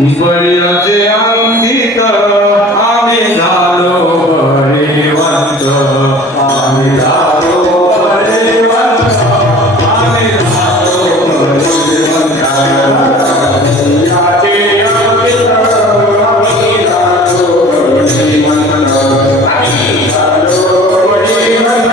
बळीचे अंकित आम्ही झालो बळीवंत, आम्ही झालो बळीवंत, आम्ही झालो बळीवंत. बळीचे अंकित आम्ही झालो बळीवंत, आम्ही झालो बळीवंत, आम्ही झालो बळीवंत.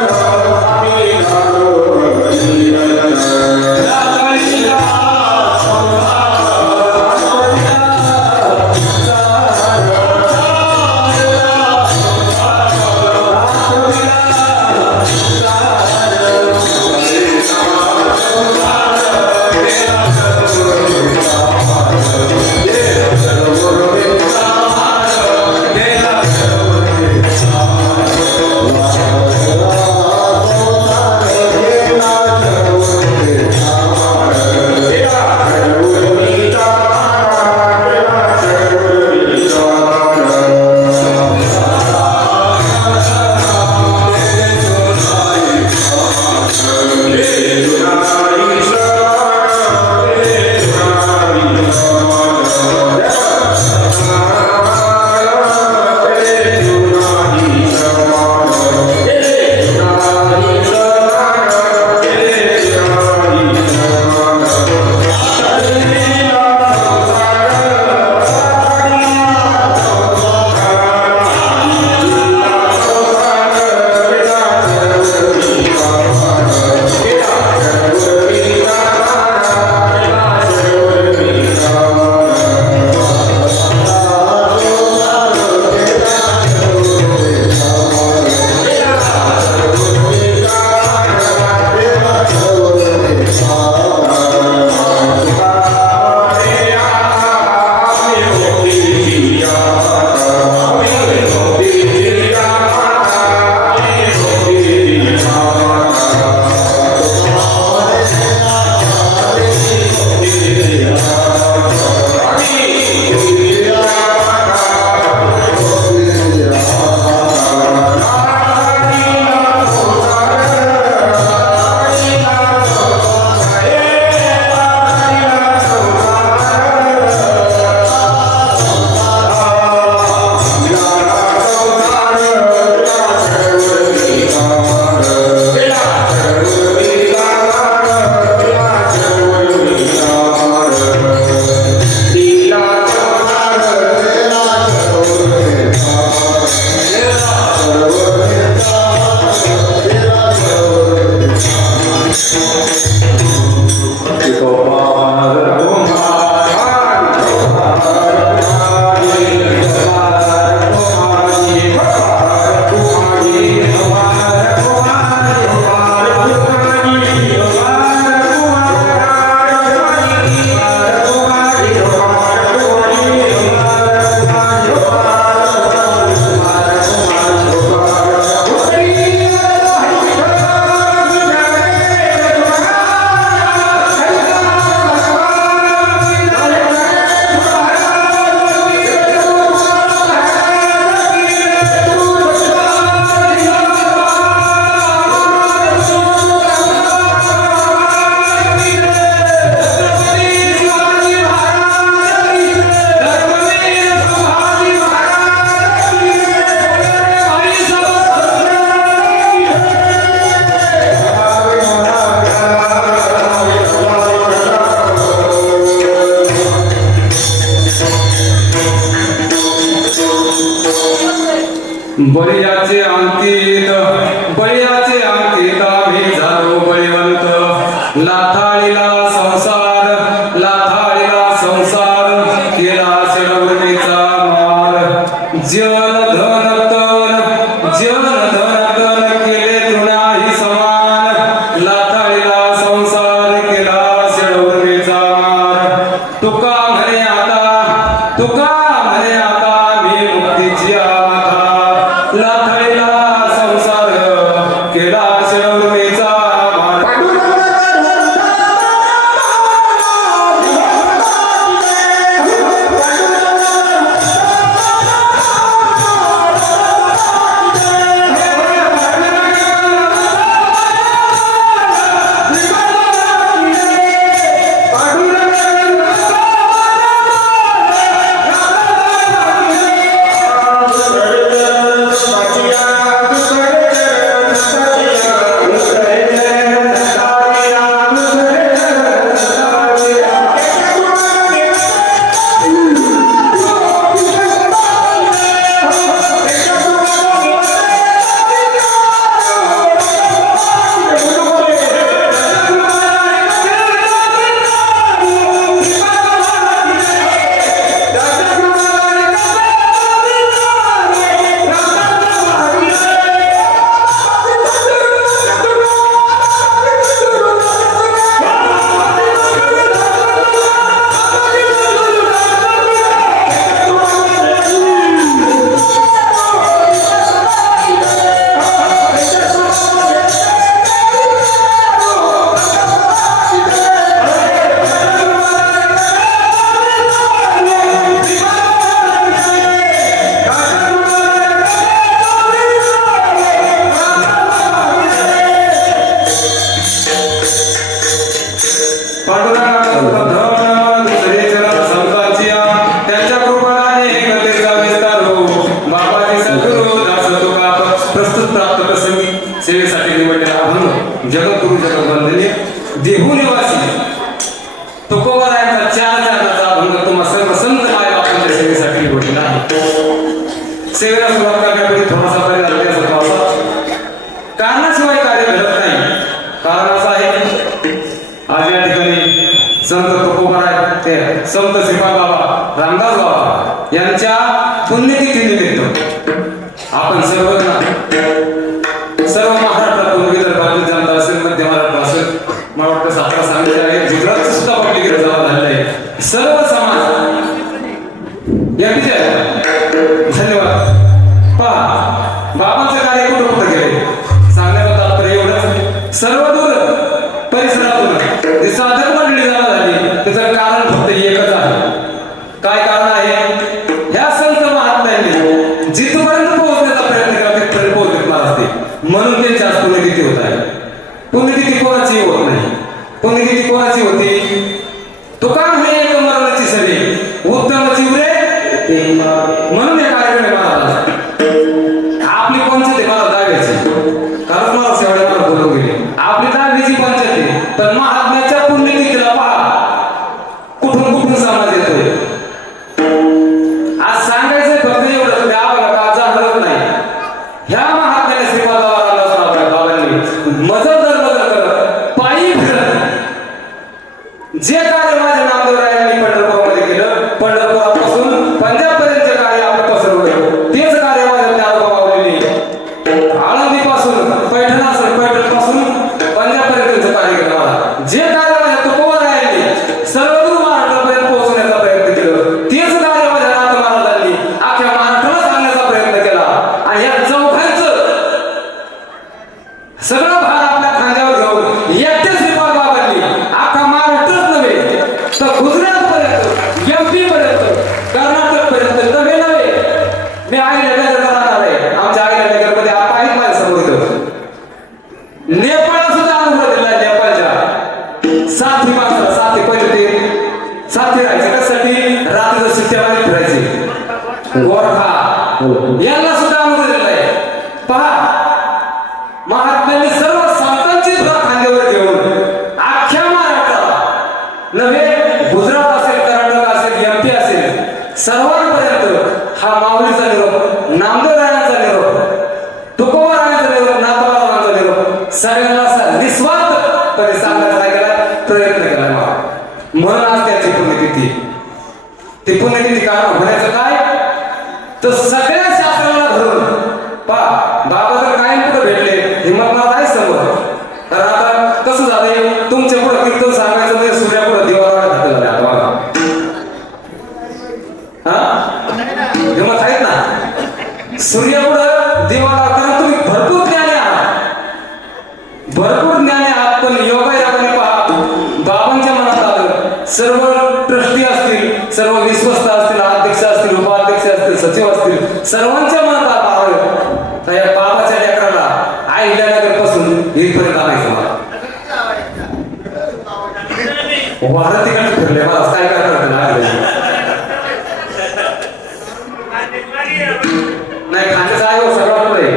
बळीचे अंकित, बळीचे अंकित आम्ही झालो बळीवंत. लाथाळीला संसार, लाथाळीला संसार केला शिरवणीचा मार. जन धन तन, जन धन तन केले तृणाही समान. लाथाळीला संसार केला शिरवणीचा मार. तुका म्हणे आता, तुका म्हणे आता मी मुक्तीची आथा. लाथाळीला संसार केला शिरवणीचा मार. सर्वप्रथम दुसरे चरण संतांची त्यांच्या कृपाने एकतेचा विस्तार हो. बाबाजी सद्गुरू दास तुका प्रस्तुत प्राप्त प्रसंगी सेवेसाठी निवडलेला अभंग जगद्गुरु जगवंदनीय देहू निवासी तुकोबारायांचा 4 चरणाचा अभंग तुम्हा सर्व संत माय बापांच्या सेवेसाठी निवडलेला आहे. सेवेला सुरुवात करण्यापूर्वी थोडासा परिणाम कारणाशिवाय कार्य घडत नाही. कारण असं आहे आज या ठिकाणी संत तुकोबाराय ते संत श्रीपाद बाबा रामदास बाबा यांच्या पुण्यतिथी निमित्त आपण सर्वजण सर्व महाराष्ट्रातून विदर्भातील जनता असेल मध्य महाराष्ट्र असेल मला वाटतं सातारा सांगली आहे गुजरात सुद्धा पब्लिक जमा झालेला आहे. सर्व समाज या धन्यवाद. पहा बाबांचं कार्य कुठं कुठं गेले सांगण्याचं तात्पर्य एवढंच. सर्व दूर परिसरातून जी साधक मंडळी जमा झाली त्याचं कारण फक्त एकच आहे. काय कारण आहे? ह्या संत महात्म्यांनी जिथपर्यंत पोहोचण्याचा प्रयत्न केला तिथपर्यंत पोहोचणार असते म्हणून त्यांची आज पुण्यतिथी होत आहे. पुण्यतिथी कोणाची होत नाही. पुण्यतिथी कोणाची होती? तुका म्हणे एक मरणाची सरी उत्तम चिवरे म्हणून हे कार्यक्रम मला आपली पंचायत मला दागायची कारण मला सेवढ्या मला बोलून गेले आपली दागायची पंचायत पण महात्म्याच्या पुण्यतिथीला पहा कुठून कुठून समाज येतोय. आज सांगायचं फक्त एवढं तुम्ही आम्हाला का जाणवत नाही. ह्या महात्म्याने श्रीपाद बाबांनी मजल बदल करत पायी फिरत जे कार्य माझ्या नामदेवरायांनी पंढरपूरमध्ये केलं पंढरपुरापासून पंजाबपर्यंतचे कार्य आपण पसरवलं तेच कार्य माझ्या ज्ञानोबावलीने आळंदीपासून पैठणपासून पंजाबपर्यंतचं कार्य केलं. मला जे कार्य माझ्या तुकोबारायांनी सर्वदूर महाराष्ट्रापर्यंत पोहोचण्याचा प्रयत्न केलं तेच कार्य माझ्या नाथ महाराजांनी अख्ख्या महाराष्ट्राला सांगण्याचा प्रयत्न केला. आणि या चौघांचं सगळं भार आपल्या खांद्यावर घेऊन एकटे श्रीपाद बाबांनी अख्खा महाराष्ट्रच नव्हे तर गुजरात पर्यंत एमपी पर्यंत कर्नाटक पर्यंत नव्हे मी आईनगरला राहणार आहे. आमच्या आईनगरमध्ये आप आहेत माझ्या समोर इथं नेपाळला सुद्धा अनुभव दिला. नेपाळच्या साथी माणसाला साथी पहिले ते साथी राहायचे कशासाठी रात्रीचं शिट्ट्यामध्ये फिरायचे गोरखा यांना सुद्धा अनुभव दिला आहे. पहा महात्म्यांनी सर्व संतांची धुरा खांद्यावर घेऊन अख्ख्या महाराष्ट्राला नव्हे गुजरात असेल कर्नाटक असेल एमपी असेल सर्वांपर्यंत हा माऊलीचा निरोप नामदेवरायांचा निरोप तुकोबारायांचा निरोप नाथबाबांचा निरोप सगळ्यांना असा निस्वार्थपणे सांगण्याचा काय केला प्रयत्न केला. म्हणून आज त्याची पुण्यतिथी ती पुण्यतिथी कारण होण्याचं काय तर सगळ्या शास्त्राला धरून पहा बाबा जर कायम पुढे भेटले हिंमतनाथ आहे समोर. कारण आता कसं झालंय तुमच्या पुढे कीर्तन सांगायचं म्हणजे सूर्यापुढे दिवाला घातलं झालं आता बघा. हा हिंमत आहेत ना सूर्यापुढे दिवाला कारण तुम्ही भरपूर ज्ञानी आहात भरपूर ज्ञानी आहात पण योगायोगाने पहा बाबांच्या मनात आलं सर्व ट्रस्टी असतील सर्व विश्वस्त असतील अध्यक्ष असतील उपाध्यक्ष असतील सचिव असतील सर्वांच्या मनात आलं तर या बाबाच्या लेकराला आईल्यानगर पासून इथपर्यंत आणायचं मला वारं तिकडे फिरले मला काय करणार नाही खाण्याचं आहे सगळं पुढे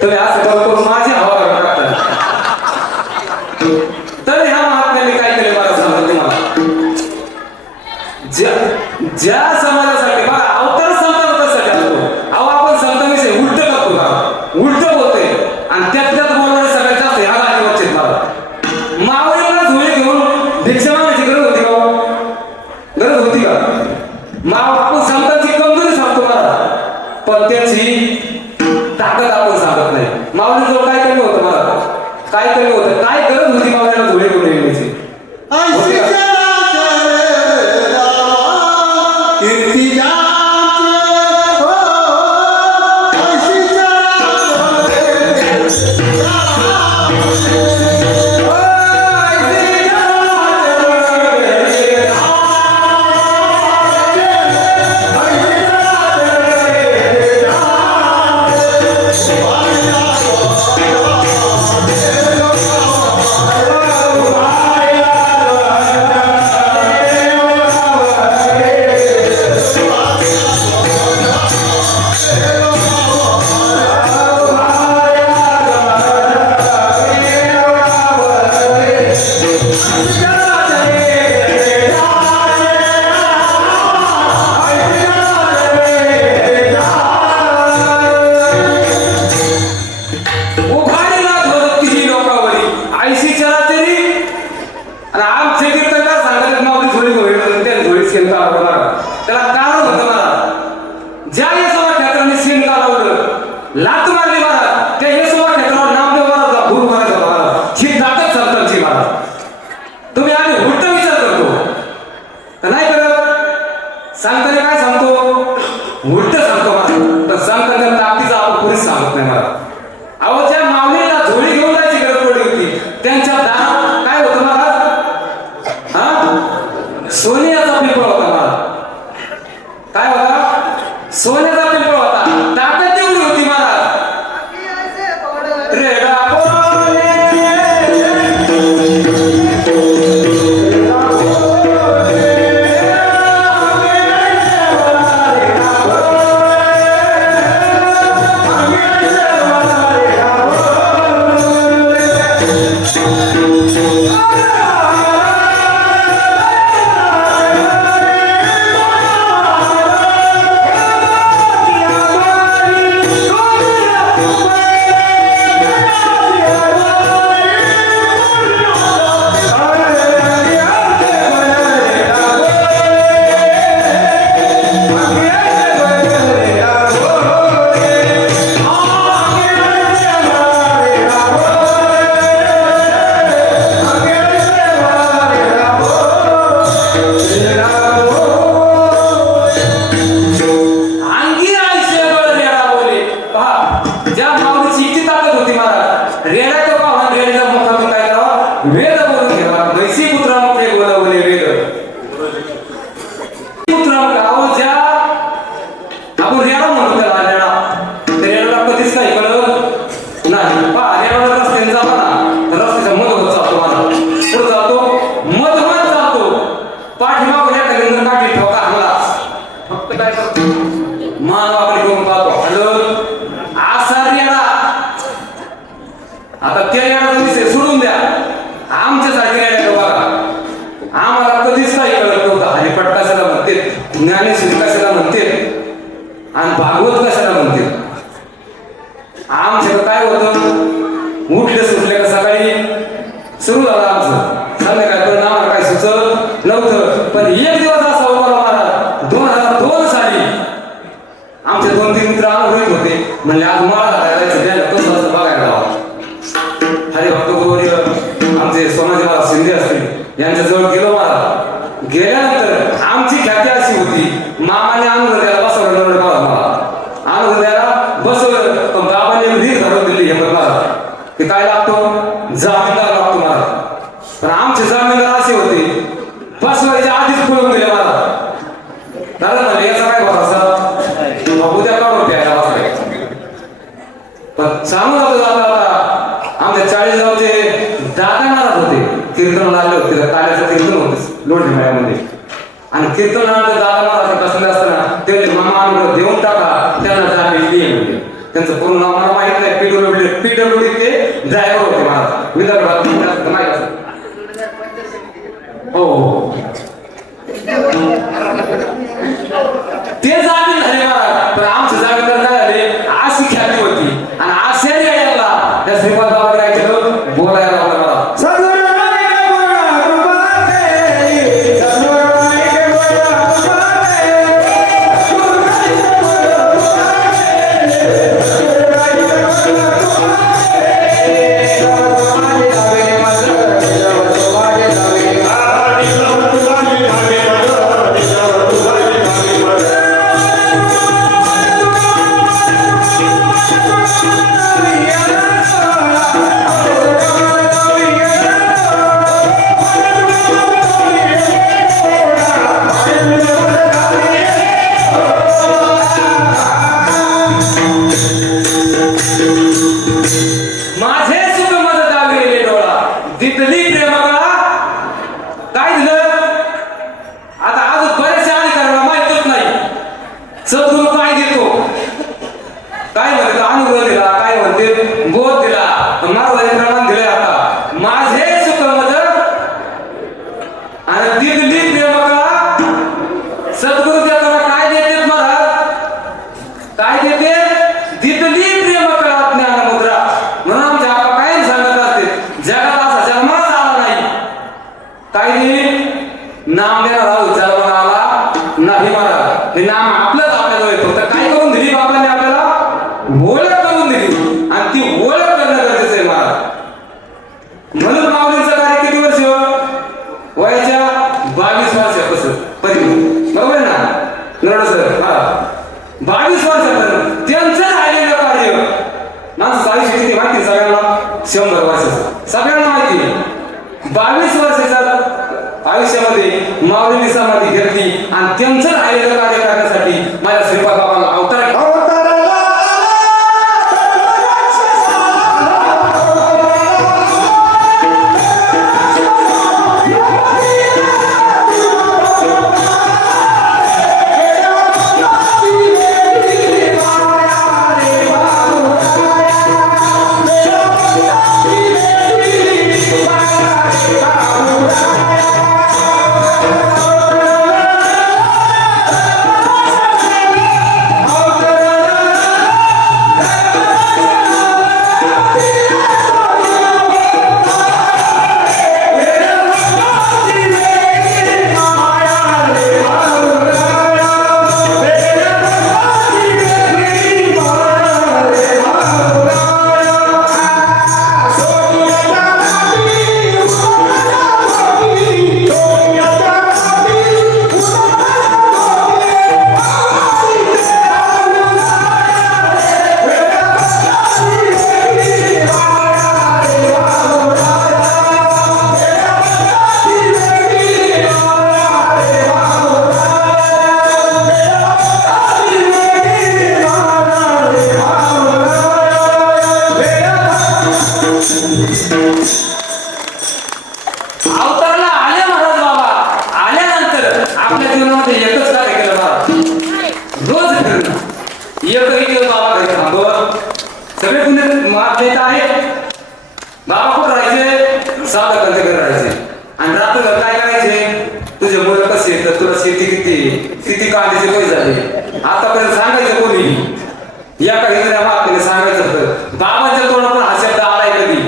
तुम्ही असं करून माझी हवा टाकता. तर ह्या महात्म्यांनी काय केले मला सांगतो तुम्हाला ज्या समाजासाठी बघा अवतार समाजासाठी असतो. अहो आपण संतांविषयी उलट करतो का उलट बोलतोय आणि त्यात बोलणारे सगळ्यात जास्त ह्या गाडीवरचे मला मावळीला धुळे घेऊन भिक्षा मागण्याची गरज होती का गरज होती का माव आपण संतांची कमजोरी सांगतो मला पण त्याची ताकद आपण सांगत नाही. मावळी जो काय कमी होतं मला काय कमी होतं काय गरज होती मावळीला धुळे घेऊन येण्याची आणि आमचे कीर्तनकार सांगतात माऊली झोळी होईल त्या झोळी शेण काढवणार त्याला कारण होतं मला ज्या येसोबा क्षेत्राने शेण काढवलं लात मारली महाराज त्या येसोबा क्षेत्रावर नामदेव महाराज गुरु महाराज महाराज ही ताकद संतांची महाराज तुम्ही आम्ही उलट विचार करतो तर नाही करत सांगताना काय सांगतो उलट सांगतो महाराज तर सांगताना ताकदीचा आपण पुरेच सांगत नाही महाराज अहो ज्या माऊलीला झोळी घेऊन जायची गरज पडली होती त्यांच्या दारात काय होतं महाराज हा सोन्याचा पिंपळ होता महाराज काय होता सोन्याचा पिंपळ होता ताकद तेवढी होती महाराज रेडा आता त्या येण्याचा विषय सोडून द्या आमच्यासाठी येण्या बघा आम्हाला कधीच काही कळत नव्हतं हरिपट कशाला म्हणते ज्ञानेश्वरी कशाला म्हणते आणि भागवत कशाला म्हणते आमच्याकडे काय होतं उठले सुटले का सकाळी सुरू झालं आमचं संध्याकाळपर्यंत आम्हाला काय सुचत नव्हतं पण एक दिवस असा उभा मला 2002 साली आमचे 2-3 मित्र अनुभवित होते म्हणजे आज मला कसं असं बघायला जावं हरिभक्त गुरुवर्य आमचे सोनाजी महाराज शिंदे असतील यांच्याजवळ गेलो महाराज गेल्यानंतर आमची ख्याती अशी होती मामाने अनुहृदयाला बसवलं मला अनुहृदयाला बसवलं पण बाबांनी एक रीत घडवून दिली हे महाराज की काय लागतो जामीनदार लागतो महाराज पण आमचे जामीनदार असे होते बसवायच्या आधीच पळून गेले महाराज दादा म्हणले याचा काय भरोसा उद्या काढून प्यायला बसायचं पण सांगू जाता आमच्या 40 गावचे दादा महाराज होते कीर्तन लागले होते ताल्याचं कीर्तन होते लोढे मेळ्यामध्ये आणि कीर्तनानंतर दादा महाराज बसले असताना ते मामा अनुग्रह देऊन टाका त्यांना जामीन म्हणजे त्यांचं पूर्ण नाव मला माहित नाही पीडब्ल्यूडी ते ड्रायव्हर होते महाराज विदर्भात माहित असेल हो ते जामीन झाले महाराज पण आमचे जामीन काय झाले अशी ख्याती होती आणि असे यायला त्या श्रीपाद बाबा काय केलं बोलायला लागला मला काही नाही नाम देणारा उच्चार आला नाही महाराज. हे नाम आपलंच आपल्याजवळ येतो. तर काय करून दिली बाबांनी आपल्याला? ओळख करून दिली आणि ती ओळख करणं गरजेचं आहे महाराज. म्हणून माऊलींचं कार्य किती वर्ष? वयाच्या 22 वर्षापासून पर्यंत, बरोबर आहे ना नरड सर? हा 22 वर्षापर्यंत त्यांचं राहिलेलं कार्य. माणसं आयुष्य किती माहिती सगळ्यांना? 100 वर्षाचं सगळ्यांना माहिती. 22 वर्षाच्या आयुष्यामध्ये माऊलींनी समाधी घेतली आणि त्यांचं राहिलेलं कार्य करण्यासाठी माझ्या श्रीपाद बाबांना अवतार अवताराला आले महाराज बाबा. आल्यानंतर आपल्या जीवनामध्ये एकच कार्य केलं महाराज, रोज फिरणं. एकही दिवस बाबा घरी थांबव. सगळे पुणे मात आहेत. बाबा कुठं राहायचे? साधं कंथेकडे राहायचे. आणि रात्रभर काय करायचे? तुझे मुलं कसे आहेत? तुला शेती किती कांद्याचे पैसे झाले आतापर्यंत सांगायचं कोणी? या काही मातीने सांगायचं होतं. बाबांच्या तोंडातून हा शब्द आलाय कधी?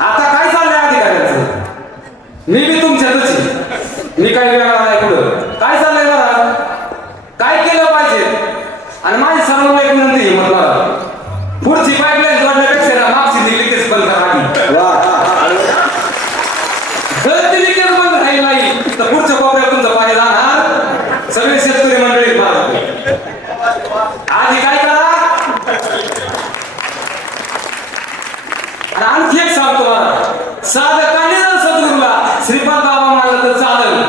आता काय चाललंय अधिकाऱ्यांचं? मी बी तुमच्यातच आहे. मी काही वेगळा नाही. पुढं काय चाललंय महाराज? काय केलं पाहिजे? आणि माझी सर्वांना एक विनंती आहे मला, पुढची पाईपलाईन जोडण्यापेक्षा ना मागची लिकेज बंद करा. जर ती लिकेज बंद राहील नाही तर पुढच्या कोपऱ्यात तुमचं पाणी जाणार. सगळे शेतकरी मंडळी आधी काय करा. आणि आणखी एक सांगतो मला, साधं काढले ना सद्गुरूला श्रीपाद बाबा मानलं तर चालेल,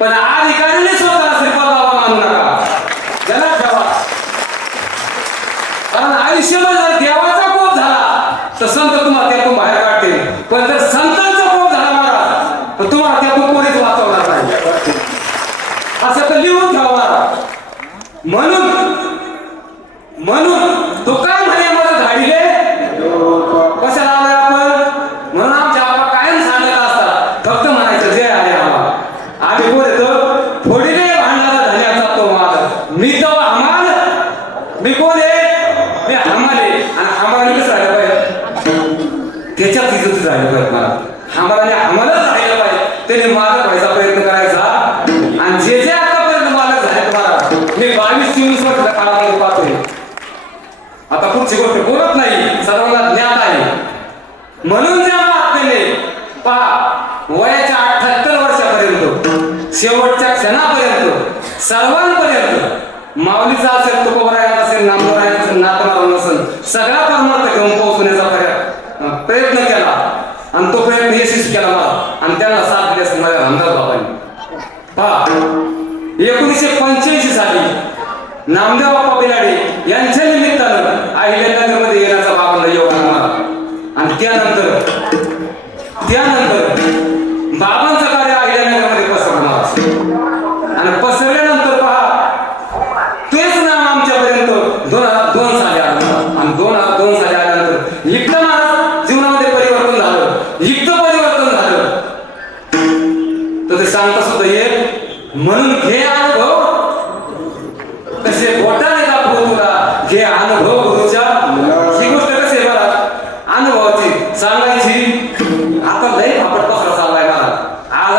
पण अधिकाऱ्याने स्वतः श्रीपाद बाबा मानू नका. जरा ठेवा. कारण आयुष्यामध्ये जर देवाचा कोप झाला तर संत तुम्हाला त्यातून बाहेर काढतील. पण जर संतांचा कोप झाला महाराज तर तुम्हाला त्यातून कोणीच वाचवणार नाही. असं तर लिहून ठेवा महाराज. म्हणून तो काय म्हणे मला धाडीले कशाला आलोय आपण? म्हणून आमच्या आपा कायम सांगत असतात, फक्त म्हणायचं जे आहे आम्हाला. आम्ही बोल येतो फोडीने भांडणारा धन्याचा तो माल. मी तो हमाल. मी कोण आहे? मी हमाल आहे. आणि हमालाने कसं राहिलं पाहिजे? त्याच्यात इज्जत राहिलं पाहिजे मला. हमालाने आम्हालाच राहिलं पाहिजे. त्याने मालक व्हायचा प्रयत्न करायचा. आणि जे आतापर्यंत मालक झाले तुम्हाला मी 22-23 वर्ष काळामध्ये पाहतोय. आता पुढची गोष्ट बोलत नाही, सर्वांना ज्ञात आहे. म्हणून ज्या महात्म्याने पहा वयाच्या 78 वर्षापर्यंत शेवटच्या क्षणापर्यंत सर्वांपर्यंत माऊलीचा असेल, तुकोबराया असेल, नामदेवराया असेल, नाथमारून असेल, सगळा परमार्थ घेऊन पोहोचण्याचा प्रयत्न केला. आणि तो प्रयत्न यशस्वी केला मला. आणि त्यांना साथ दिली असेल माझ्या रामदास बाबांनी. पहा 1985 साली नामदेव बाप्पा बिलाडे यांच्या निमित्तानं अहिल्यानगरमध्ये येण्याचा बाबांना योग आला. आणि त्यानंतर बाबांचं कार्य अहिल्यानगरमध्ये पसरणार. आणि पसरल्यानंतर पहा तेच नाम आमच्यापर्यंत 2002 साली आलं. आणि 2002 साली आल्यानंतर इतकं महाराज जीवनामध्ये परिवर्तन झालं, इतकं परिवर्तन झालं तर ते सांगता सुद्धा येईल. म्हणून घे अनुभव कसे बोटाने दाखवू तुला, घे अनुभव गुरुच्या. ही गोष्ट कशी आहे मला अनुभवाची सांगायची. आता लय फापट पसरा चाललाय मला. आज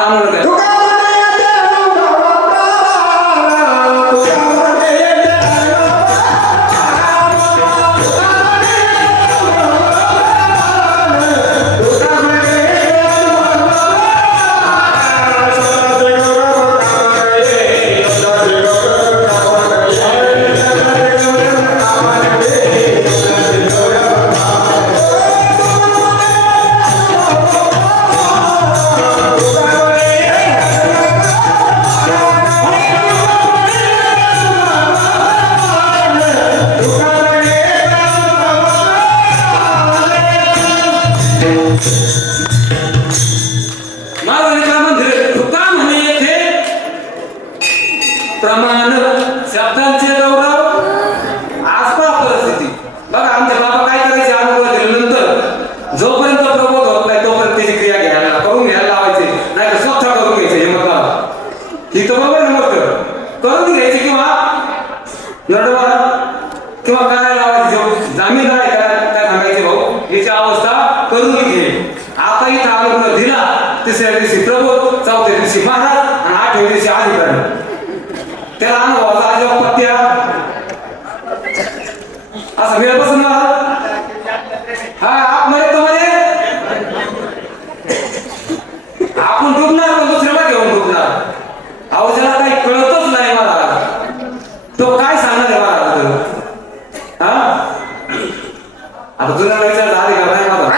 तिसऱ्या दिवशी प्रबोध, चौथ्या दिवशी महाराज आणि आठव्या दिवशी अधिकारी. त्याला अनुभवाचा अजिबात पत्त्या असं वेळ बसून महाराज हा आतमध्ये तुम्हाला आपण डुबणार पण दुसऱ्याला घेऊन डुबणार. अहो ज्याला काही कळतच नाही महाराज तो काय सांगणार आहे महाराज. हा आता जुन्या विचार झाले का नाही माझा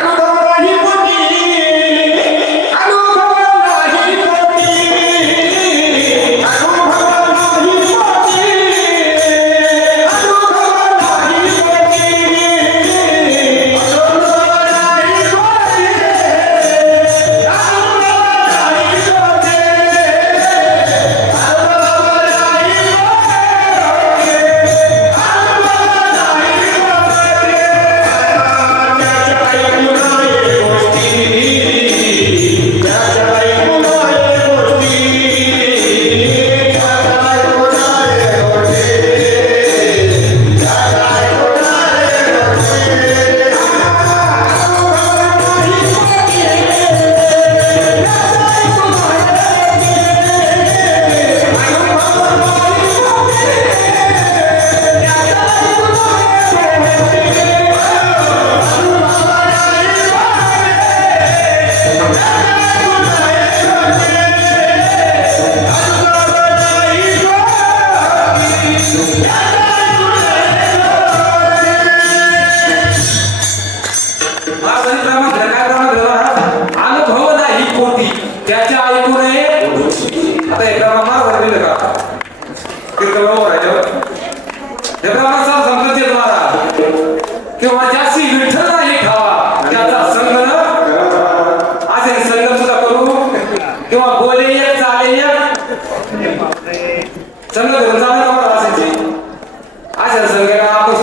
किंवा जास्ती विठ्ठल नाही खावा त्याचा संग असे संग सुद्धा करू किंवा बोले एक चाले एक संग धरून जावे का मला असायचे अशा संघ आपण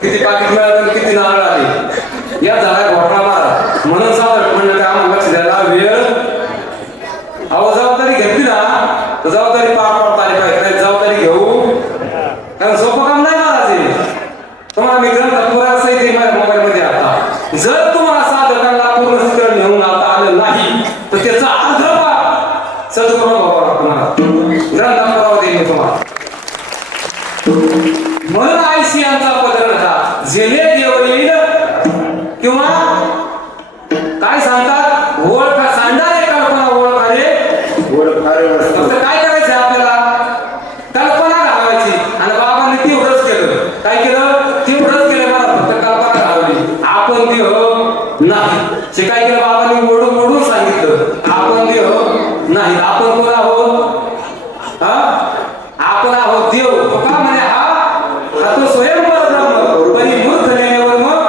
किती पाकिट मिळालं किती नारळ आले या झाला घोटाळा मारा म्हणून सादर म्हणलं काय आम्हाला लक्ष द्यायला वेळ अहो जबाबदारी घेतली ना तर जबाबदारी पार पडता आली पाहिजे जबाबदारी घेऊ कारण सोपं काम नाही महाराज तुम्हाला मी ग्रंथ पुरा सहित माझ्या मोबाईल मध्ये आता जर तुम्हाला साधकांना पूर्ण सूत्र नेऊन आता आलं नाही तर त्याचा अर्थ सद्गुरू बाबा तुम्हाला ग्रंथ पुरावा देईल तुम्हाला म्हणून आयसी यांचा पदर होता जेणे देव येईल किंवा काय सांगतात ओळखा सांडारे कल्पना ओळखाले नाही. आपण कोण आहोत? हा, आपण आहोत देव. का म्हणे हा तो स्वयंवर ब्रह्म पण मूर्ख नेण्यावर मग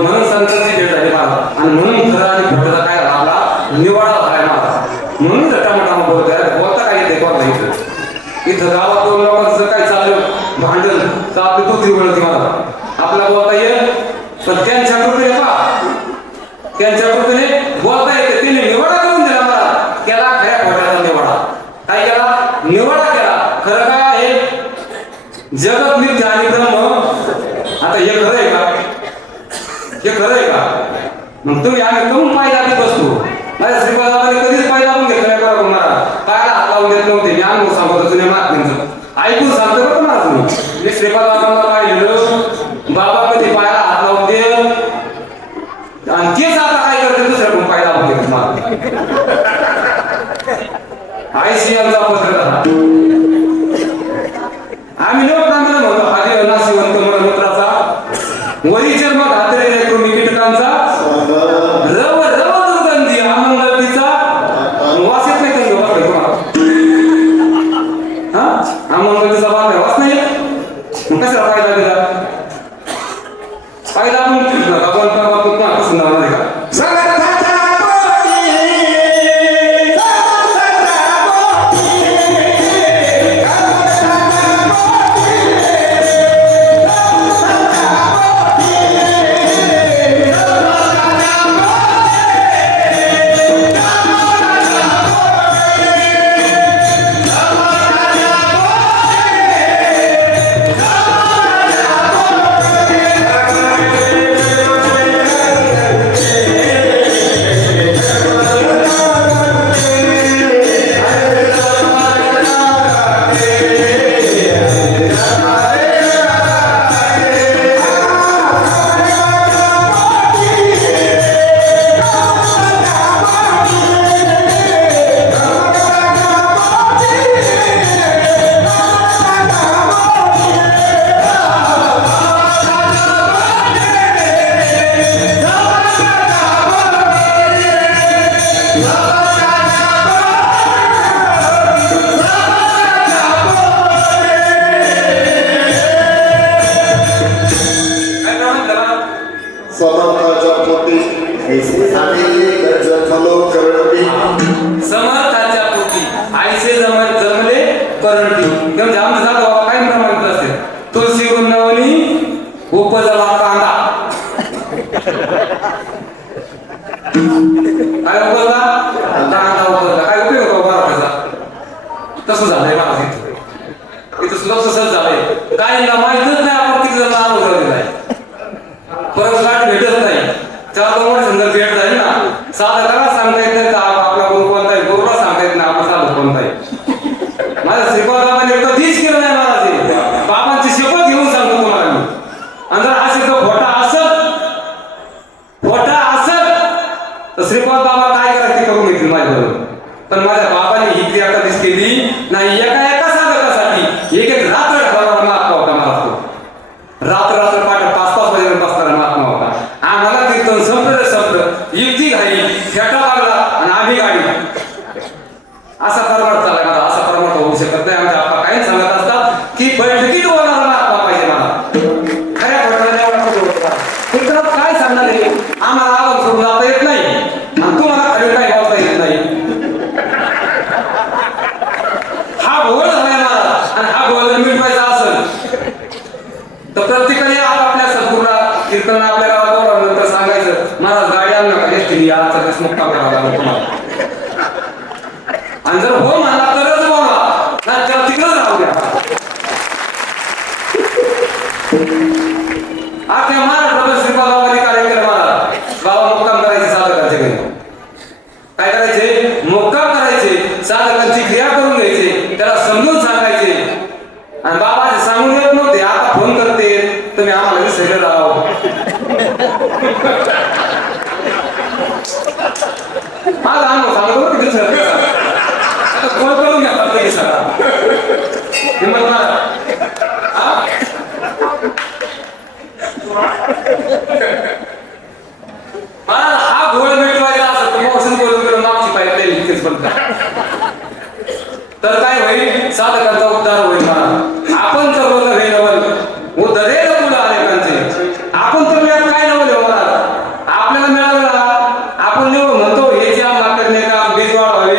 म्हणून संतांची भेट झाली मला. आणि म्हणून खरं आणि खोटाचा काय आपला निवाडा झालाय मला. म्हणून टमाटा बोलतोय. बोलता काय येते कोण नाही. इथं गावात दोन लोकांचं काय चाललं भांडण तर आपली कुत्री बोलते मला. आपला बोलता येईल पण त्यांच्या कृपेने त्यांच्या कृपेने बोलता येते. तिने निवाडा करून दिला मला. केला खऱ्या खोट्याचा निवाडा. काय केला? निवाडा केला. खरं काय आहे? जगत मिथ्य आणि ब्रह्म. आता हे खरं आहे का? हे खरं आहे का? मग तुम्ही आम्ही कमून पाय दाबीत बसतो. माझ्या श्रीपादाबाने कधीच पाय दाबून घेतलं नाही बरं तुम्हाला. पायाला हात लावून देत नव्हते. मी अनुभव सांगतो जुन्या महात्म्यांचं ऐकून सांगतो बरं मला तुम्ही. मी श्रीपादाबाला पाहिलेलं बाबा कधी पायाला हात लावून दे आणि तेच आता काय करते दुसऱ्या कोण पाय दाबून घेत मला. आयसी यांचा पत्र झाला. आम्ही लोक कामाला म्हणतो आधी नाशिवंत मित्राचा वरीचर मग हातरे कृमी कीटकांचा रव रव दुर्गंधी अमंगलतीचा वास येत नाही. तर वास नाही तुम्हाला. हा, अमंगलतीचा वास नाही. वास नाही मग कशाला फायदा दिला? फायदा मग भगवान कसं नाव आहे का? समर्थाच्या पोटी आईचे जमले करंटी. म्हणजे आमचं झालं बाबा काय प्रमाणित असते. तुळशी वृंदावनी उपजला कांदा. काय उपजला? कांदा उपजला. काय उपयोग होतो बाळाचा? तसं झालंय माझं इथं. इथं सुद्धा तसंच झालंय. काहींना माहितच नाही आपण किती जण नाव उजवलेलं आहे. परत गाठ भेटत नाही. 4-2 वर्षांना भेट झाली ना साधा करा सांगता येत नाही. आपला गुरु कोणता आहे गुरुला सांगता येत नाही. आपला साधा कोणता आहे. माझ्या श्रीपादाबाने कधीच केलं नाही महाराज. बाबांची शपथ घेऊन सांगतो तुम्हाला मी. आणि जर हा शब्द खोटा असत तर श्रीपाद बाबा काय करायचे करून घेतील माझ्याबरोबर. पण माझ्या बाबाने ही क्रिया कधीच केली नाही. एका साधकासाठी एक रात्र घालवणारा महात्मा होता मला तो. रात्र पाठ 5-5 वाजेपर्यंत बसणारा महात्मा होता. आम्हाला कीर्तन संपलं युक्ती घाली फेटा लागला आणि आम्ही गाडी. असा परमार्थ चालला माझा. असा परमार्थ होऊ शकत नाही. आमच्या आप्पा काही सांगत असतात की बैठकीत बोलणारा महात्मा पाहिजे मला. खऱ्या खोट्याला एवढा कुठे होता कीर्तनात काय सांगणार आहे. आम्हाला आवाज सोडून जाता येत नाही आणि तुम्हाला खाली काही बोलता येत नाही. हा भोग झालाय मला. आणि हा भोग जर मिटवायचा असेल तर प्रत्येकाने आपल्या सद्गुरूला कीर्तन आपल्या गावात बोलावल्यानंतर सांगायचं महाराज गाडी आणू नका एसटी आजचा दिवस मुक्ता करावा लागला तुम्हाला. आणि जर हो म्हणला तरच बोला नाही त्याला तिकडच राहू द्या. आता महाराष्ट्रात श्रीपादाबाने कार्य केलं मला. बाबा मुक्काम करायचे साधकांच्या घरी. काय करायचे? मुक्काम करायचे. साधकांची क्रिया करून घ्यायचे. त्याला समजून सांगायचे. आणि बाबाचे सांगून येत नव्हते. आता फोन करते तुम्ही आम्हाला विसरले राहावं. माझा अनुभव सांगतो बरं किती सर. आता फोन करून घ्या कधी सगळा हिंमत ना. मला हा घोळ मिटवायचा असं तर मग बोलून गेलो मागची पाहिजे इतकेच संत. तर काय होईल? साधकांचा उद्धार होईल महाराज. आपण जर बोललं हे नवल उद्धरेल तुला अनेकांचे. आपण तर मिळत काय नवल आहे महाराज? आपल्याला मिळालं आपण निवड म्हणतो हे जे आपल्याकडे का बीज वाढ व्हावी,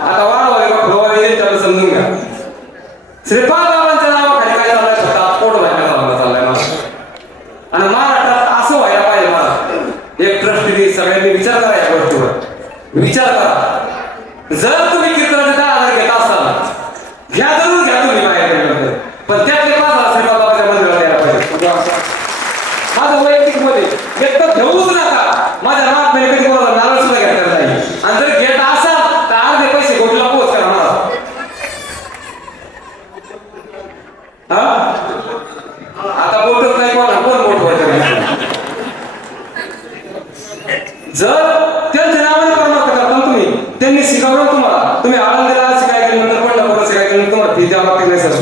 आता वाढ व्हावी का फळ व्हावी हे त्याला समजून घ्या. श्रीपाद बाबांच्या नावाखाली काय चाललंय? स्वतः पोट व्हायला चाललाय महाराज. आणि महाराष्ट्रात असं व्हायला पाहिजे महाराज. एक ट्रस्टीने सगळ्यांनी विचार करा या गोष्टीवर. विचार करा. जर तुम्ही कीर्तनाचे 10,000 घेत असाल घ्या, जरूर घ्या तुम्ही बाहेर, पण त्यातले 5,000 श्रीपाद बाबाच्या मंदिराला द्यायला पाहिजे. माझं वैयक्तिक मध्ये एक तर घेऊच नका. माझ्या महात्म्याने कधी कोणाला नारळ सुद्धा घेतलेला नाही. आणि जर घेत असाल तर अर्धे पैसे गोटीला पोच करा महाराज. आता बोटच नाही कोण बोट व्हायचं. जर त्यांच्या नावाने परमार्थ करता तुम्ही, त्यांनी शिकवलं तुम्हाला, तुम्ही आनंदीला शिकाय गेल्यानंतर पंढरपूरला शिकाय गेल्यानंतर तुम्हाला फी द्यावं लागते नाही सर,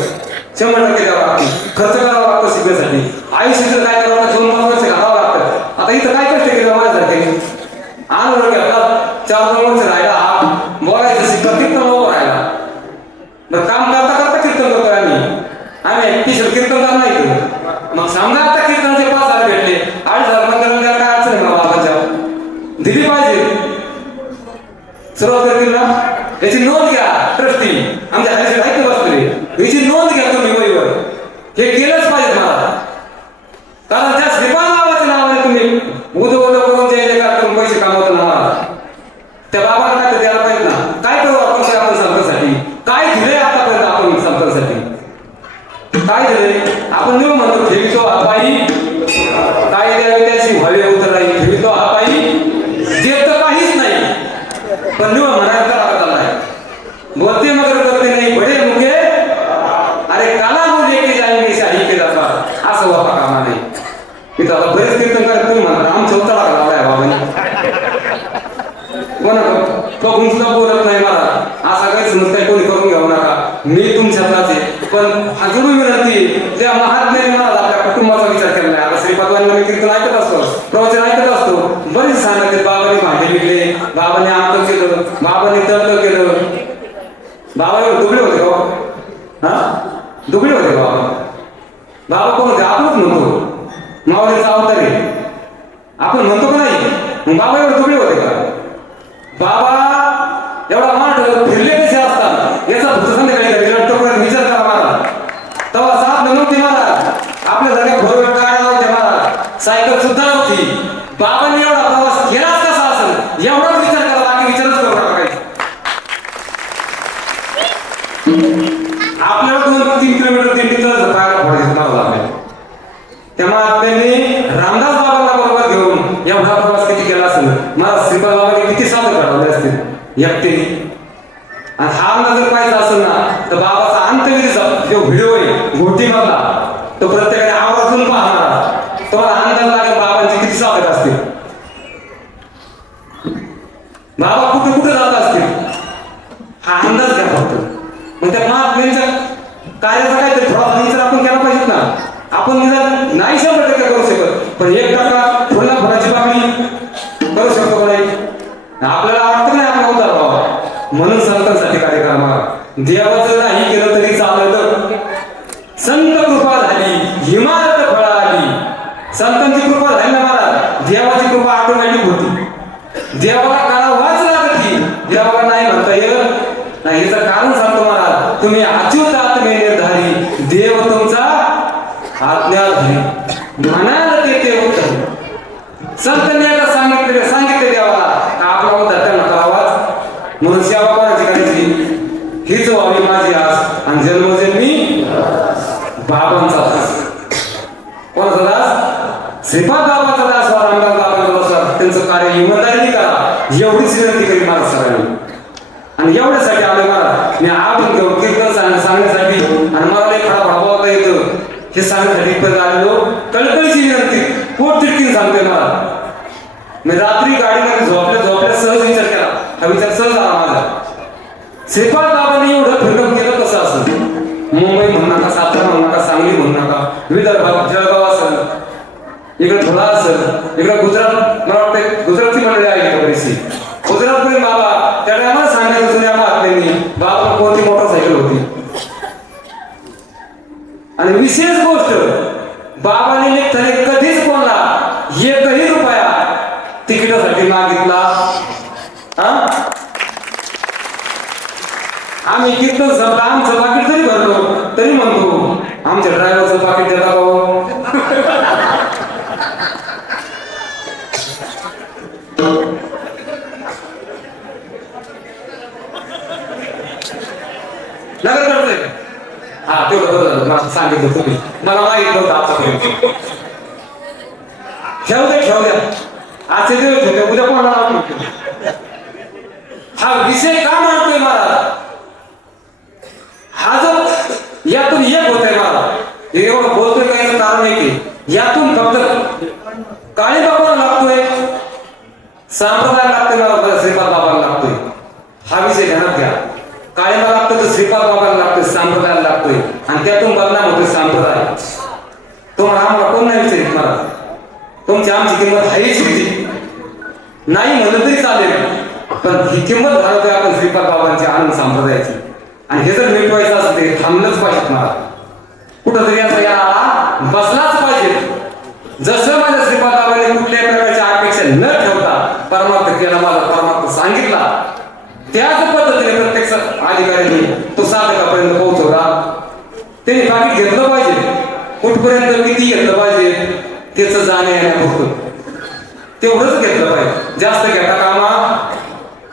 100% द्यावं लागते. खर्च करावा लागतो शिकण्यासाठी. आयुष्याचं काय करावं लागतं? 2-5 वर्ष घालावं लागतं. आता इथं काय कष्ट केलं माझ्यासाठी? आनंद घेतला 4-2 वर्ष राहिला. हा बोलायचं शिकत कीर्तन उभं राहिला. बरं काम करता करता कीर्तन करतोय आम्ही किशोर कीर्तनकार नाही. मग समजा आता कीर्तनाचे 5,000 भेटले, 8,000 मंदिराला काय अडचण आहे मला बाबाच्या दिली पाहिजे. सुरुवात करतील ना, याची नोंद घ्या. ट्रस्टी आमच्या हरीश ऐकत बसले, याची नोंद घ्या तुम्ही वहीवर. हे केलंच पाहिजे मला. कारण त्या श्रीपाद बाबाच्या नावाने तुम्ही उदो करून जय जयकार करून पैसे कमावतो ना. त्या बाबाला काय द्यायला पाहिजे ना. काय करू आपण संतांसाठी? काय दिलंय आतापर्यंत आपण संतांसाठी? काय दिलंय? आपण नियम म्हणतो ठेवितो हापाई, काय द्यावे त्याची व्हावे उतराई. ठेवितो हापाई देत तर काहीच नाही, पण नियम म्हणायचा लागत आलाय. बोलते मगर करते नाही बडे मुके, अरे काला बोल एके जाईने शाही के जाता, असं वापा कामा नाही. मी तर आता बरेच कीर्तन करत तुम्ही म्हणता आमचा उतारा लावलाय बाबांनी. कोणा बघून सुद्धा बोलत नाही मला. असा गैरसमज काही कोणी करून घेऊ नका. मी तुमच्यातलाच आहे, पण अजून विनंती त्या महात्म्याने मला आपल्या कुटुंबाचा विचार केला आहे. आता श्रीपादवांना मी कीर्तन ऐकत असतो, प्रवचन ऐकत असतो. बरेच सांगते बाबांनी भांडे विकले, बाबांनी आमचं केलं, बाबांनी तळलं केलं. बाबा दुबळे होते का? हा दुबळे होते बाबा. बाबा कोण होते? आपणच म्हणतो मावळीचा अवतार आहे आपण म्हणतो का नाही? मग बाबा एवढे दुबळे होते का? बाबा एवढा माठ फिरले कसे असतात याचा फक्त संध्याकाळी विचार करा महाराज. तेव्हा 7 नव्हती महाराज, आपल्या जागे भरपूर गाड्या नव्हत्या महाराज, सायकल सुद्धा नव्हती. बाबांनी एवढा प्रवास केलाच कसा असेल एवढाच विचार करा, बाकी विचारच करू नका काही. आपल्याला 2-3 किलोमीटर दिंडीतच पाहायला पडायचं मला. त्या महात्म्यांनी रामदास बाबांना बरोबर घेऊन एवढा प्रवास किती केला असेल. मला श्रीपाद बाबांनी किती साधं घडवले असतील एकट्याने. आणि हा अंदाज जर पाहिजे असेल ना तर बाबाचा अंत्यविधीचा जो व्हिडिओ आहे घोटी मधला, तो प्रत्येकाने आवर्जून पाहणार. तुम्हाला अंदाज लागेल बाबांचे किती साधक असतील, बाबा कुठे कुठे जात असतील. हा अंदाज घ्या फक्त. मग त्या महात्म्यांच्या कार्याचा काहीतरी थोडा विचार आपण केला पाहिजे ना. आपण निदान नाही 100% करू शकत, पण 1% फुला फुलाची मागणी करू शकतो का नाही? आपल्याला वाटतं नाही आपला उद्धार व्हावा, म्हणून संतांसाठी कार्य करा. देवाचं नाही केलं तरी चालत. संत कृपा झाली इमारत फळा आली. संतांची कृपा झाली ना महाराज, देवाची कृपा ऑटोमॅटिक होती. देवाला करावाच लागती, देवाला नाही म्हणता येत नाही. याचं कारण सांगतो महाराज, तुम्ही अच्युत आत्मे निर्धारी, देव तुमचा आज्ञाधारी, म्हणाल ते उत्तर. संतांनी आता सांगितले देवाला आपला उद्धार त्यांना करावाच, म्हणून सेवा कोणाची करायची? हीच व्हावी माझी आस, आणि जन्मोजन्मी बाबांचा दास. कोणाचा दास? श्रीपाद बाबाचा दास वा रामदास बाबांचा दास. त्यांचं कार्य इमानदारीने करा एवढीच विनंती करी महाराज सरांनी. आणि एवढ्यासाठी आले महाराज, मी आपण घेऊन कीर्तन सांगण्यासाठी आणि मला लई खडा भावावता येतं हे सांगण्यासाठी इथपर्यंत आलेलो. कळकळीची विनंती पोट तिटकीन सांगतोय महाराज. मी रात्री गाडीमध्ये झोपल्या सहज विचार केला. हा विचार सहज आला माझा. श्रीपाद बाबांनी एवढं फिरणं केलं कसं असेल? मुंबई म्हणू नका, सातारा म्हणू नका, सांगली म्हणू नका, विदर्भात जळगाव असेल, इकडे थोडा असेल, इकडे गुजरात, मला वाटतं गुजरातची मंडळी आहे बरीचशी. गुजरातमध्ये बाबा त्या टायमाला सांगायचं विशेष गोष्ट बाबाने निघताना कधीच कोणाला एकही रुपया तिकिटासाठी मागितला. आम्ही कीर्तन समजा आमचं पाकिट जरी भरलो तरी म्हणतो आमच्या ड्रायव्हरचं पाकिट देता का. नगर करतोय हा तेवढं मला सांगितलं तुम्ही मला माहित नव्हतं आतापर्यंत. ठेवू द्या आजचे दिवस ठेवते उद्या कोणाला हा विषय का मानतोय मला. हा जो यातून एक होत आहे मला एवढं बोलतोय काय कारण आहे की यातून फक्त काळी बाबाला लागतोय संप्रदाय लागतोय मला श्रीपाद बाबाला लागतोय. हा विषय ध्यानात घ्या. काळीला लागतं तर श्रीपाद बाबाला लागतोय संप्रदायाला लागतोय आणि त्यातून बदनाम होतोय संप्रदाय. तुम्हाला आम्हाला कोण नाही विचारित मला तुमची आमची किंमत आहेच किती नाही म्हणलं तरी चालेल पण ही किंमत घालतोय आपण श्रीपाद बाबांची आनंद संप्रदायाची. आणि हे जर मिटवायचं असं ते थांबलंच पाहिजे मला कुठंतरी याचा या बसलाच पाहिजे. जसं माझ्या श्रीपाद बाबाने कुठल्याही प्रकारच्या अपेक्षा न ठेवता परमार्थ केला मला परमार्थ सांगितला त्याच पद्धतीने प्रत्येक अधिकाऱ्यांनी तो साधकापर्यंत पोहोचवला. त्यांनी पाकिट घेतलं पाहिजे कुठपर्यंत किती घेतलं पाहिजे त्याचं जाणे येण्यापुरतं तेवढंच घेतलं पाहिजे. जास्त घेता कामा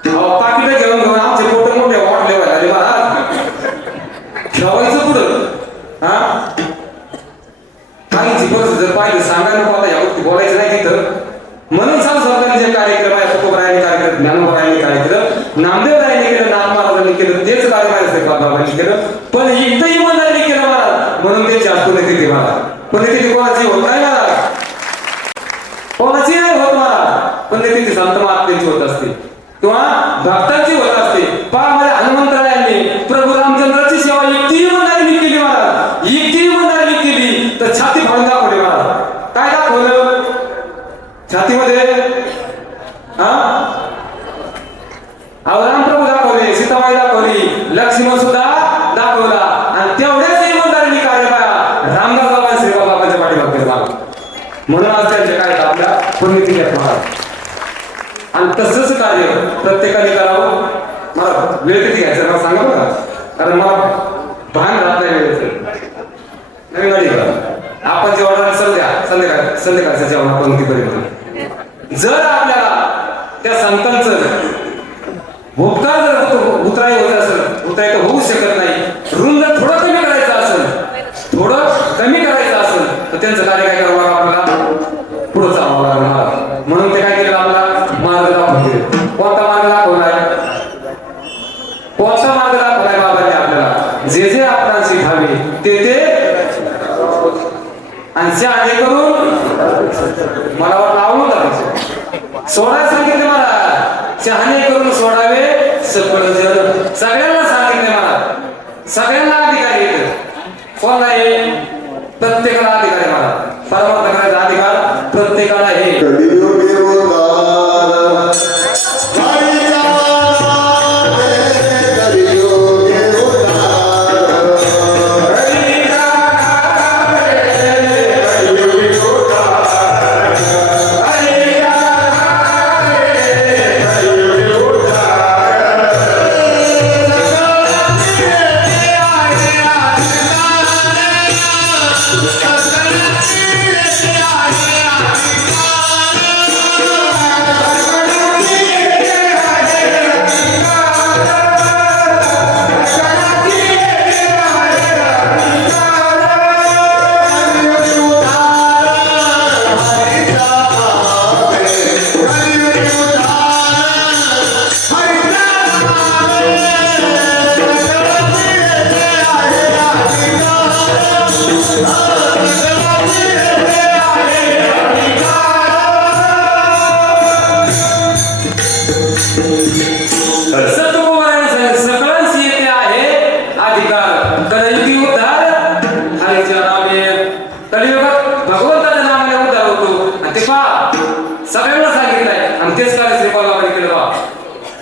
पाकिट घेऊन आमचे पोट मोठे वाटले पाहिजे महाराज ठेवायचं पुढं. काहींची परिस्थिती जर पाहिजे सांगायला नको या गोष्टी बोलायचं नाही तिथं. म्हणून सांगताना जे कार्यक्रम आहे तुकोबरायांनी कार्यक्रम ज्ञानोबरायांनी कार्यक्रम नामदेवरायांनी केलं नाथ महाराजांनी केलं तेच कार्य माझ्या श्रीपाद बाबांनी केलं पण एकही इमानदारीने केलं महाराज म्हणून त्यांची आज पुण्यतिथी महाराज. पुण्यतिथी कोणाची होत नाही महाराज कोणाची नाही होत महाराज. पुण्यतिथी संत महात्म्यांची होत असते किंवा भक्तांची होत असते. पहा माझ्या हनुमंतरायांनी प्रभू रामचंद्राची सेवा एकटी इमानदारीने केली महाराज. एकटी इमानदारीने केली तर छाती फाडून दाखवली महाराज. काय दाखवलं छातीमध्ये रामप्रभू दाखवले सीताबाई दाखवली लक्ष्मण सुद्धा दाखवला आणि तेवढ्याच इमानदारीने कार्य पाया रामदास बाबा श्रीपाद बाबांच्या पाठीमागे झाला. म्हणून आज त्यांचे काय आपल्या पुण्यतिथी महाराज. आणि तसंच कार्य प्रत्येकाने करावं. मला वेळ किती घ्यायचं मला सांगा बघा कारण मला भान राहत नाही वेळेचं. नवीन गाडी आपण जेवणाला संध्याकाळच्या जेवणा पंक्तीपर्यंत जर आपल्याला त्या संतांचं उपकार जर उतराई होत असेल उतराई तर होऊ शकत नाही. ऋण जर थोडं कमी करायचं असेल तर त्यांचं कार्य काय करावं आपल्याला पुढं चालवावं लागणार. म्हणून ते काय केलं आपला मार्ग दाखवले. कोणता मार्ग दाखवलाय बाबांनी आपल्याला जे जे आपण शिकावे ते आणि शहाणे करून मला लावून टाकायचं सोडायला सांगितले मला. शहाणे करून सोडावे सकळ जग सगळ्यांना सांगितले मला. सगळ्यांना अधिकार येते कोण आहे प्रत्येकाला अधिकार आहे मला. परमार्थ करायचा अधिकार प्रत्येकाला आहे.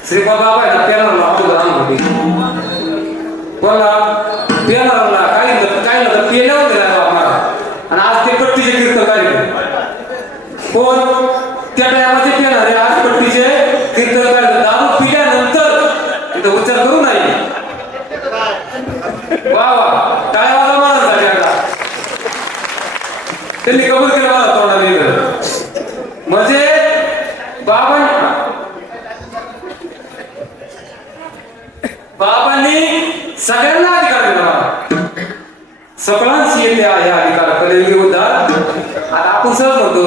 श्रीपाद बाबा आहे ना पेनाला आपलं राम होते कोणाला पेनाला काय पेनावर दिला वा वा टाळ्या वाजवा महाराजांसाठी आता. त्यांनी कबूल केलं मला तोंडाने इथं. म्हणजे बाबांनी सगळ्यांना अधिकार दिला मला. सकळांशी येते आहे अधिकार कलियुगी उद्धार. आता आपण सहज म्हणतो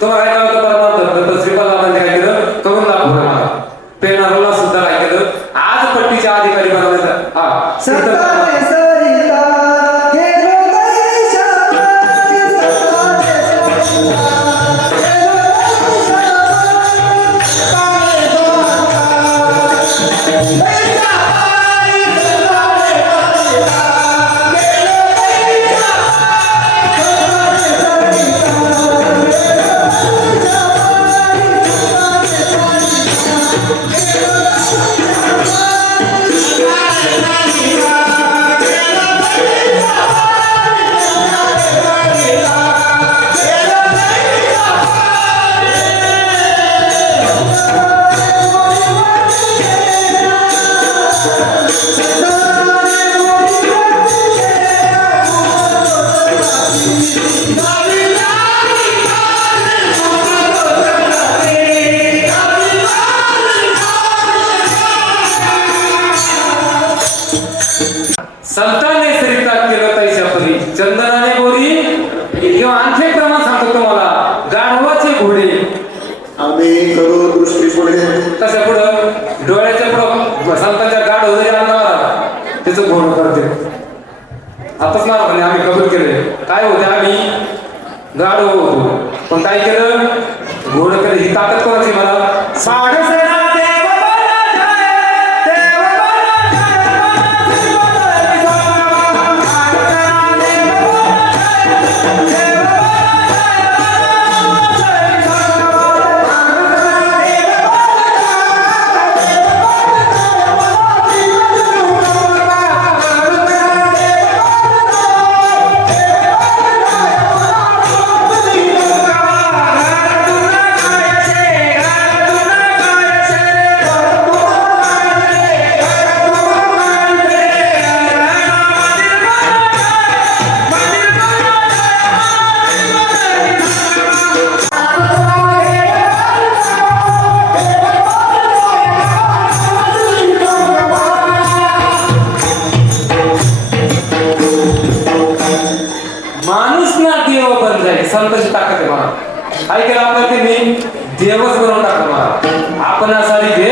तुम्हाला काय कळतं परमार्थ श्रीपाद बाबांनी काय केलं करून दाखवलं मला. पेनारोला सुद्धा काय केलं आज पट्टीच्या अधिकारी बनवण्याचा हा संतांनी सरिता केलं तैशा परी चंदनाने बोरी. किंवा आणखी एक प्रमाण सांगतो तुम्हाला गाढवाचे घोडे आम्ही करू दृष्टी पुढे कशा पुढं डोळ्याच्या पुढं संतांच्या गाढ जरी आणला त्याचं घोड करते. आताच मला म्हणे आम्ही कबूल केले काय होते आम्ही गाढ होतो पण काय केलं घोड केलं. ही ताकद कोणाची मला साडे संतांची ताकद आहे मला. काय केलं आपल्याला त्यांनी देवच बनवून टाकलं मला. आपण असावी नाही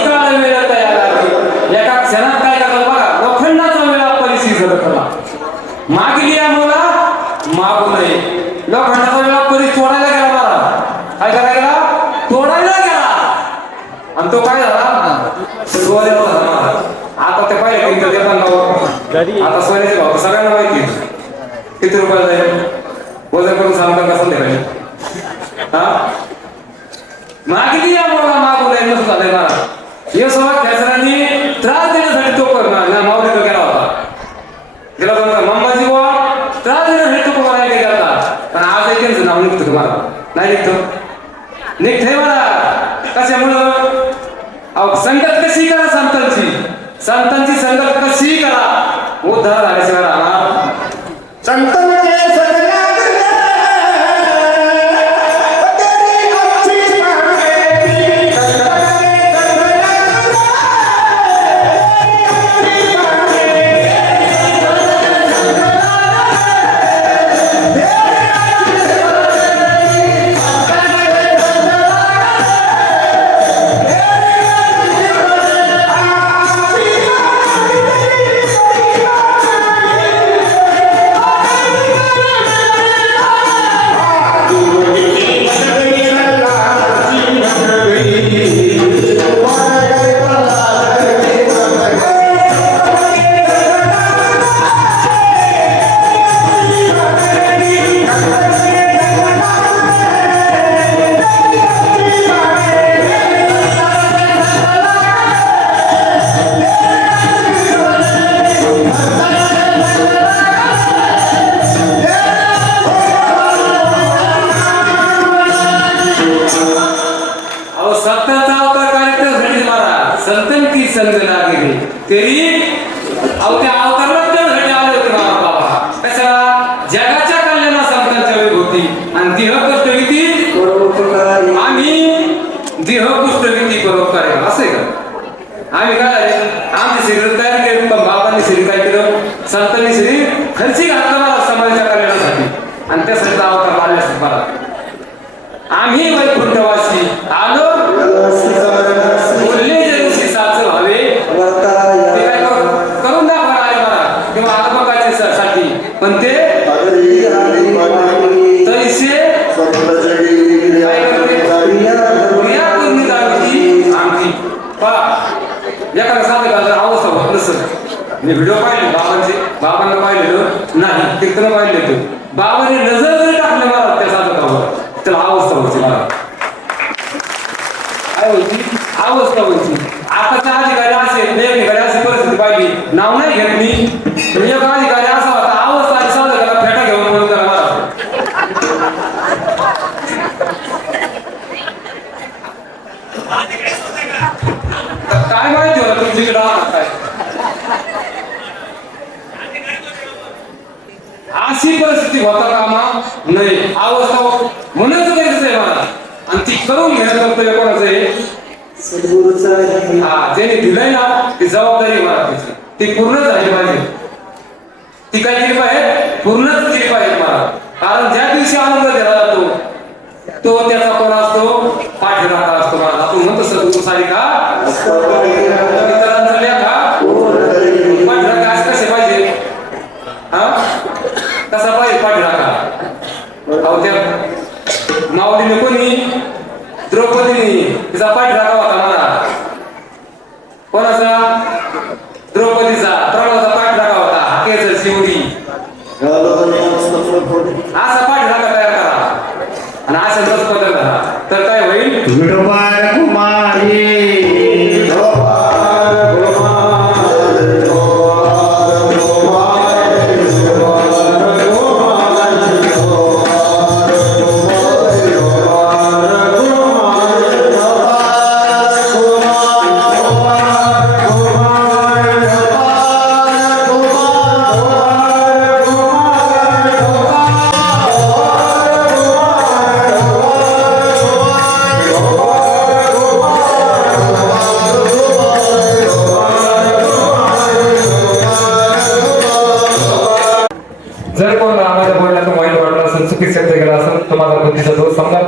काळ वेळ तयार एका क्षणात काय करतात बघा लोखंडाचा वेळा परिस्थिती झाला मागली मला मागू नये. लोखंडाचा वेळा परिस्थिती तोडायला गेला मला. काय करायला गेला तोडायला गेला आणि तो काय झाला सोन्याचा झाला मला. आता ते पाहिजे की देताना आता सोन्याचे भाव सगळ्यांना माहिती किती रुपयाला जाईल वजन करून सांगता का संध्याकाळी हा मागली आम्हाला मागू नये नसं झालंय मला. हे सगळं खेचरांनी त्रास देण्यासाठी तो करणार माऊली तो केला होता. गेला होता मम्माजी बुवा त्रास देण्यासाठी तो करायला गेला होता. पण आज त्यांचं नाव निघतं तुम्हाला नाही निघतं निघतंय मला. कशामुळं अहो संगत कशी करा संतांची संगत कशी करा उद्धार झाल्याशिवाय राहणार. संतांचे संतन की संग लागे तेरी अहो त्या अवतरणात त्यासाठी आले होते बाबा. कशाला? जगाच्या कल्याणा संतांच्या विभूती आणि देह कष्टविधी परोपकारी आम्ही देह कुष्ठविधी परोपकारी असं आहे का? आम्ही काय आमचे शरीर तयार केले पण बाबांनी शरीर काय केलं? संतांनी शरीर खर्ची घातलं मला समाजाच्या कल्याणासाठी आणि त्यासाठी अवतार आले असतात मला. आम्ही वैकुंठवासी आलो बोलले जरी साच व्हावे ते काय करून दाखवा आले मला किंवा आत्मकाचे साठी पण ते तैसे काय करते क्रिया करून दाखवली आमची पहा. एखादा साधं का जर अवस्था होत नसेल मी व्हिडिओ पाहिले बाबांना पाहिलेलं नाही कीर्तन पाहिले तो बाबांनी नजर जरी टाकले मला त्या साधकावर त्याला अवस्था होती मला काय होती अवस्था होती. आताच्या अधिकारी असे एक ठिकाणी अशी परिस्थिती पाहिली नाव नाही घेत मी एक अधिकारी असा होता अवस्था आणि साधकाला फेटा घेऊन म्हणून त्याला मला काय माहिती होतं तुमच्याकडे राहणार काय अशी परिस्थिती होता कामा नाही अवस्था म्हणूनच गरजेचं आहे मला आणि ती करून घेणं कर्तव्य कोणाचं आहे? हा ज्याने दिलंय ना ती जबाबदारी मला त्याची ती पूर्ण झाली पाहिजे. ती काय केली पाहिजे? पूर्णच केली पाहिजे मला. कारण ज्या दिवशी आनंद दिला जातो तो त्याचा कोण असतो? पाठीराखा असतो मला. आपण म्हणतो सद्गुरू सारिका इतरांचा लेखा पाठीराखा असं कसे पाहिजे? हा कसा पाहिजे पाठीराखा? अहो त्या माऊलीने कोणी द्रौपदीने तिचा पाठीराखा होता मला. कोणाचा? द्रौपदीचा प्रणवाचा पाठीराखा होता. हाकेचा शिवरी असा पाठीराखा तयार करा आणि अशा जस बदल झाला तर काय होईल? विठोबार कुमारी जर कोण माझ्या बोलण्यातून वाईट वाटलं असेल चुकीचं शब्द गेला असेल तर माझा बुद्धीचा दोष समजा.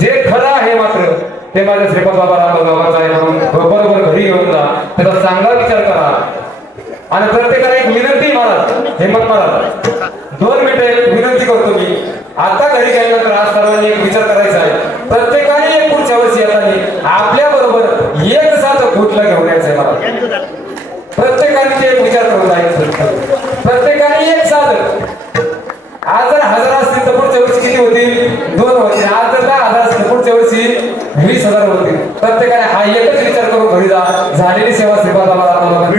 जे खरं आहे मात्र ते माझ्या श्रीपाद बाबा रामदास बाबांचं आहे म्हणून बरोबर घरी घेऊन जा त्याचा चांगला विचार करा. आणि प्रत्येकाला एक विनंती महाराज हेमंत महाराज 2 मिनिटं एक विनंती करतो मी. आता घरी गेल्यानंतर आज सर्वांनी एक विचार करायचा आहे. प्रत्येकाने एक पुढच्या वर्षी येताना आपल्या बरोबर एक साथ गुटला घेऊन यायचं आहे मला. प्रत्येकाने ते एक विचार करून जायचं. प्रत्येकाने एक साथ आज जर 1000 असतील तर पुढच्या वर्षी किती होतील? 2 होतील. आज जर 10,000 असतील पुढच्या वर्षी 20,000 होतील. प्रत्येकाने हा एकच विचार करून घरी जा. झालेली सेवा श्रीपाद बाबा